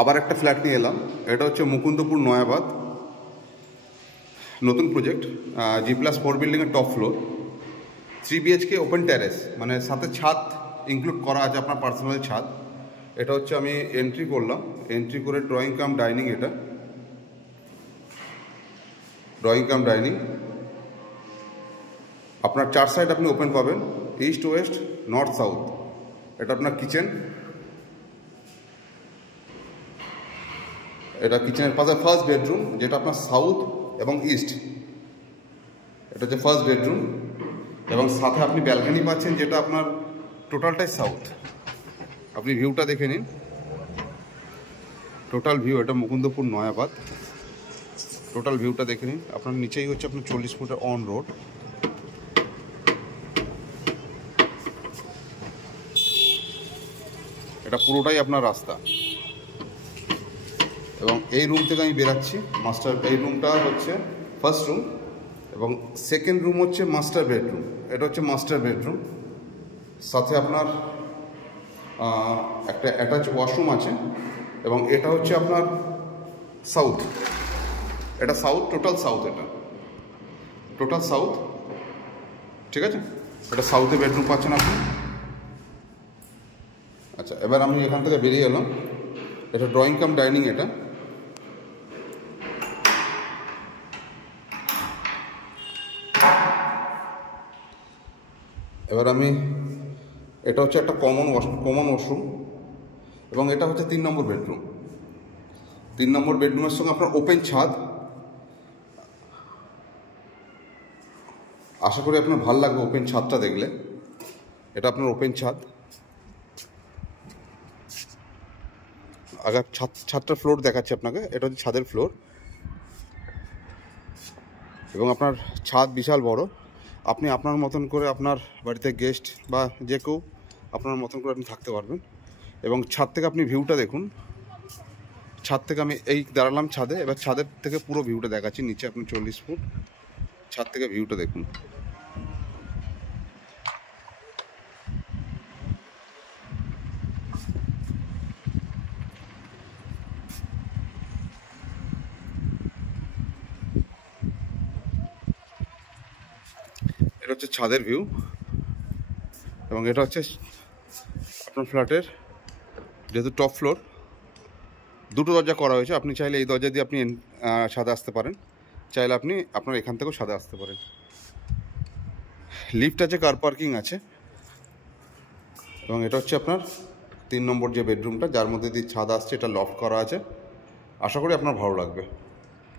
আবার একটা ফ্ল্যাট নিয়ে এলাম। এটা হচ্ছে মুকুন্দপুর নয়াবাদ, নতুন প্রজেক্ট, G+4 বিল্ডিংয়ের top floor, 3 BHK open terrace, মানে সাথে ছাদ ইনক্লুড করা আছে, আপনার পার্সোনাল ছাদ। এটা হচ্ছে আমি এন্ট্রি করলাম, এন্ট্রি করে ড্রয়িং কাম ডাইনিং, এটা ড্রয়িং কাম ডাইনিং। আপনার 4 সাইড আপনি ওপেন পাবেন, ইস্ট ওয়েস্ট নর্থ সাউথ। এটা আপনার কিচেন, এটা কিচেনের পাশে ফার্স্ট বেডরুম, যেটা আপনার সাউথ এবং ইস্ট। এটা হচ্ছে ফার্স্ট বেডরুম, এবং সাথে আপনি ব্যালকনি পাচ্ছেন, যেটা আপনার টোটালটাই সাউথ। আপনি ভিউটা দেখে নিন, টোটাল ভিউ। এটা মুকুন্দপুর নয়াবাদ, টোটাল ভিউটা দেখে নিন। আপনার নিচেই হচ্ছে আপনার 40 ফুটের অন রোড। এটা পুরোটাই আপনার রাস্তা। এবং এই রুম থেকে আমি বেরাচ্ছি মাস্টার, এই রুমটা হচ্ছে ফার্স্ট রুম, এবং সেকেন্ড রুম হচ্ছে মাস্টার বেডরুম। এটা হচ্ছে মাস্টার বেডরুম, সাথে আপনার একটা অ্যাটাচ ওয়াশরুম আছে, এবং এটা হচ্ছে আপনার সাউথ। এটা সাউথ, টোটাল সাউথ, এটা টোটাল সাউথ, ঠিক আছে। এটা সাউথে বেডরুম পাচ্ছেন আপনি। আচ্ছা, এবার আমি এখান থেকে বেরিয়ে এলাম। এটা ড্রয়িং কাম ডাইনিং। এটা এবার আমি, এটা হচ্ছে একটা কমন ওয়াশরুম, এবং এটা হচ্ছে 3 নম্বর বেডরুম। 3 নম্বর বেডরুমের সঙ্গে আপনার ওপেন ছাদ। আশা করি আপনার ভালো লাগবে ওপেন ছাদটা দেখলে। এটা আপনার ওপেন ছাদ। আগে ছাদটার ফ্লোর দেখাচ্ছি আপনাকে। এটা হচ্ছে ছাদের ফ্লোর, এবং আপনার ছাদ বিশাল বড়। আপনি আপনার মতন করে আপনার বাড়িতে গেস্ট বা যে কেউ আপনার মতন করে আপনি থাকতে পারবেন। এবং ছাদ থেকে আপনি ভিউটা দেখুন। ছাদ থেকে আমি এই দাঁড়ালাম ছাদে, এবার ছাদের থেকে পুরো ভিউটা দেখাচ্ছি। নিচে আপনি 40 ফুট, ছাদ থেকে ভিউটা দেখুন। এটা হচ্ছে ছাদের ভিউ, এবং এটা হচ্ছে আপনার ফ্ল্যাটের, যেহেতু টপ ফ্লোর, 2টো দরজা করা হয়েছে। আপনি চাইলে এই দরজা দিয়ে আপনি ছাদে আসতে পারেন, চাইলে আপনি আপনার এখান থেকেও ছাদে আসতে পারেন। লিফট আছে, কার পার্কিং আছে, এবং এটা হচ্ছে আপনার 3 নম্বর যে বেডরুমটা, যার মধ্যে দিয়ে ছাদ আসছে। এটা লফট করা আছে। আশা করি আপনার ভালো লাগবে।